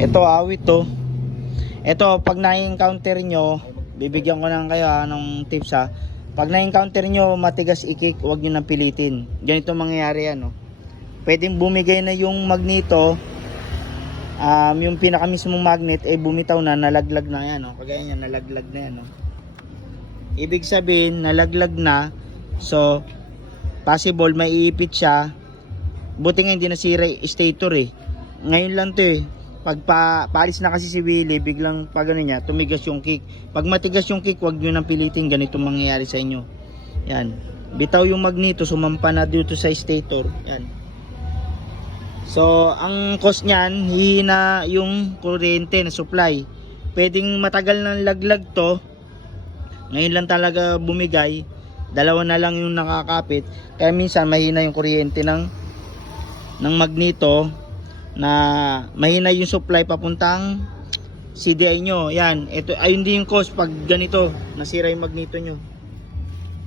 Ito awit to. Ito pag na-encounter nyo, bibigyan ko lang kayo ng tips ha. Pag na-encounter nyo matigas i-kick, huwag nyo nang pilitin. Ganito mangyayari yan. Pwedeng bumigay na yung magneto, yung pinaka mismong magnet bumitaw na, nalaglag na yan. Kagaya yan, nalaglag na yan. Ibig sabihin nalaglag na, so possible maiipit siya. Buti nga hindi nasira stator ngayon lang to pag paalis na kasi si Willie, biglang pag ano niya, tumigas yung kick. Pag matigas yung kick, wag nyo nang pilitin, ganito mangyayari sa inyo. Yan, bitaw yung magneto, sumampa na dito sa stator. Yan. So ang cause niyan, hihina yung kuryente na supply. Pwedeng matagal ng laglag to, ngayon lang talaga bumigay, dalawa na lang yung nakakapit, kaya minsan mahina yung kuryente ng magneto, na mahina yung supply papuntang CDI nyo. Yan, ito ayun din yung cause pag ganito nasira yung magneto nyo.